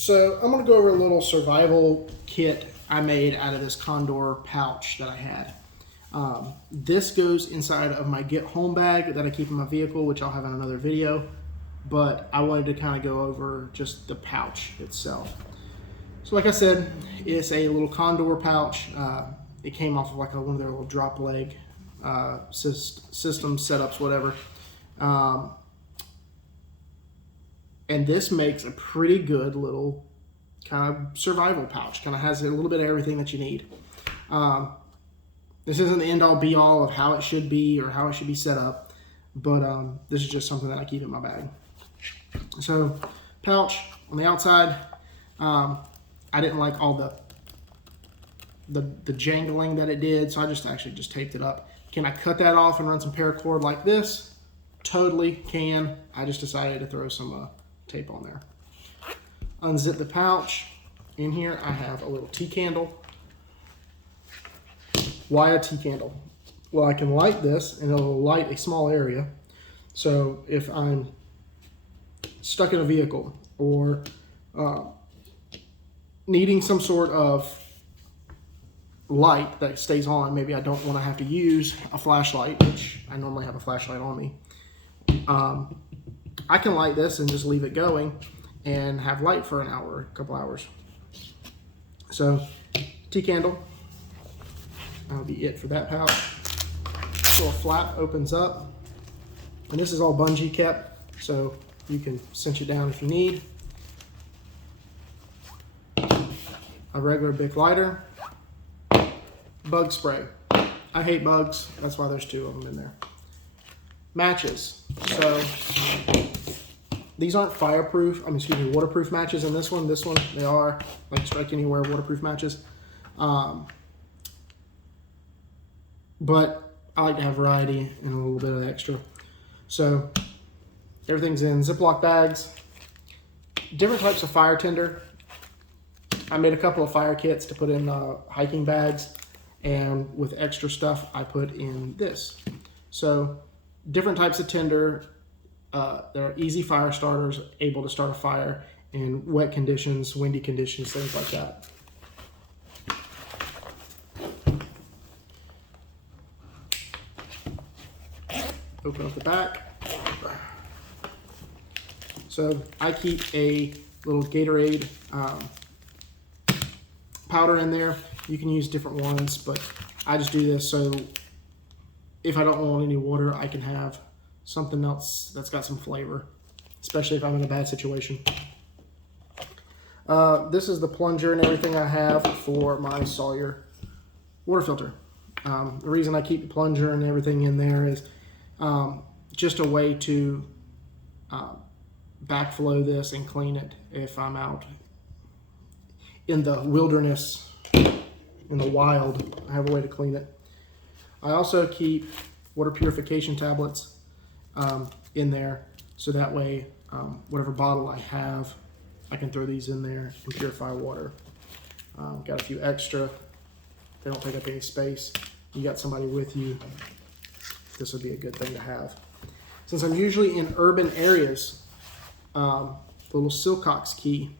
So I'm going to go over a little survival kit I made out of this Condor pouch that I had. This goes inside of my get home bag that I keep in my vehicle, which I'll have in another video, but I wanted to kind of go over just the pouch itself. So like I said, it's a little Condor pouch. It came off of like one of their little drop leg system setups, whatever. And this makes a pretty good little kind of survival pouch. Kind of has a little bit of everything that you need. This isn't the end-all be-all of how it should be or how it should be set up, but this is just something that I keep in my bag. So, pouch on the outside. I didn't like all the jangling that it did, so I actually just taped it up. Can I cut that off and run some paracord like this? Totally can. I just decided to throw some tape on there. Unzip the pouch. In here I have a little tea candle. Why a tea candle? Well, I can light this and it'll light a small area. So if I'm stuck in a vehicle or needing some sort of light that stays on, maybe I don't want to have to use a flashlight, which I normally have a flashlight on me. I can light this and just leave it going and have light for an hour, a couple hours. So, tea candle, that'll be it for that pouch. This little flap opens up, and this is all bungee kept, so you can cinch it down if you need. A regular Bic lighter, bug spray. I hate bugs, that's why there's 2 of them in there. Matches. So these aren't fireproof, waterproof matches in this one. This one, they are like strike anywhere waterproof matches. But I like to have variety and a little bit of extra. So everything's in Ziploc bags. Different types of fire tinder. I made a couple of fire kits to put in hiking bags, and with extra stuff I put in this. So different types of tinder. There are easy fire starters, able to start a fire in wet conditions, windy conditions, things like that. Open up the back. So I keep a little Gatorade powder in there. You can use different ones, but I just do this so if I don't want any water, I can have something else that's got some flavor, especially if I'm in a bad situation. This is the plunger and everything I have for my Sawyer water filter. The reason I keep the plunger and everything in there is just a way to backflow this and clean it if I'm out in the wilderness, in the wild. I have a way to clean it. I also keep water purification tablets in there, so that way whatever bottle I have, I can throw these in there and purify water. Got a few extra. They don't take up any space. You got somebody with you, this would be a good thing to have. Since I'm usually in urban areas, the little Silcox key.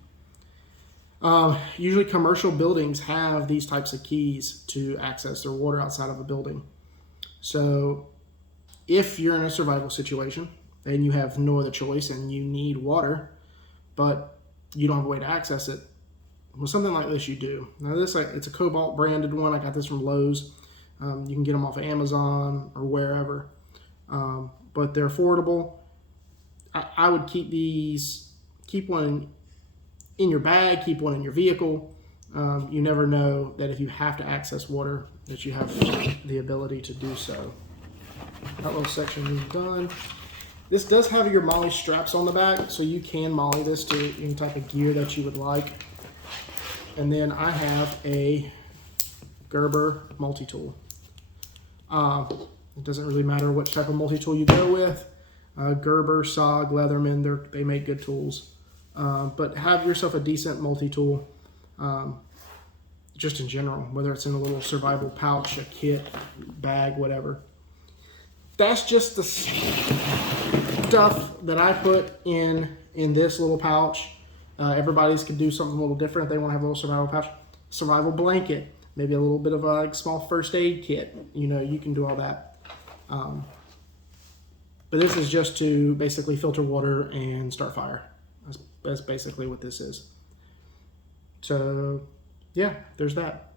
Usually commercial buildings have these types of keys to access their water outside of a building. So if you're in a survival situation and you have no other choice and you need water, but you don't have a way to access it, well, something like this you do. Now this, it's a Cobalt branded one. I got this from Lowe's. You can get them off of Amazon or wherever, but they're affordable. I would keep these, keep one in your bag, keep one in your vehicle. You never know that if you have to access water, that you have the ability to do so. That little section is done. This does have your MOLLE straps on the back, so you can MOLLE this to any type of gear that you would like. And then I have a Gerber multi-tool. It doesn't really matter which type of multi-tool you go with. Gerber, SOG, Leatherman, they make good tools. But have yourself a decent multi-tool, just in general, whether it's in a little survival pouch, a kit, bag, whatever. That's just the stuff that I put in this little pouch. Everybody's could do something a little different. They want to have a little survival pouch, survival blanket, maybe a little bit of a small first aid kit. You know, you can do all that. But this is just to basically filter water and start fire. That's basically what this is. So, yeah, there's that.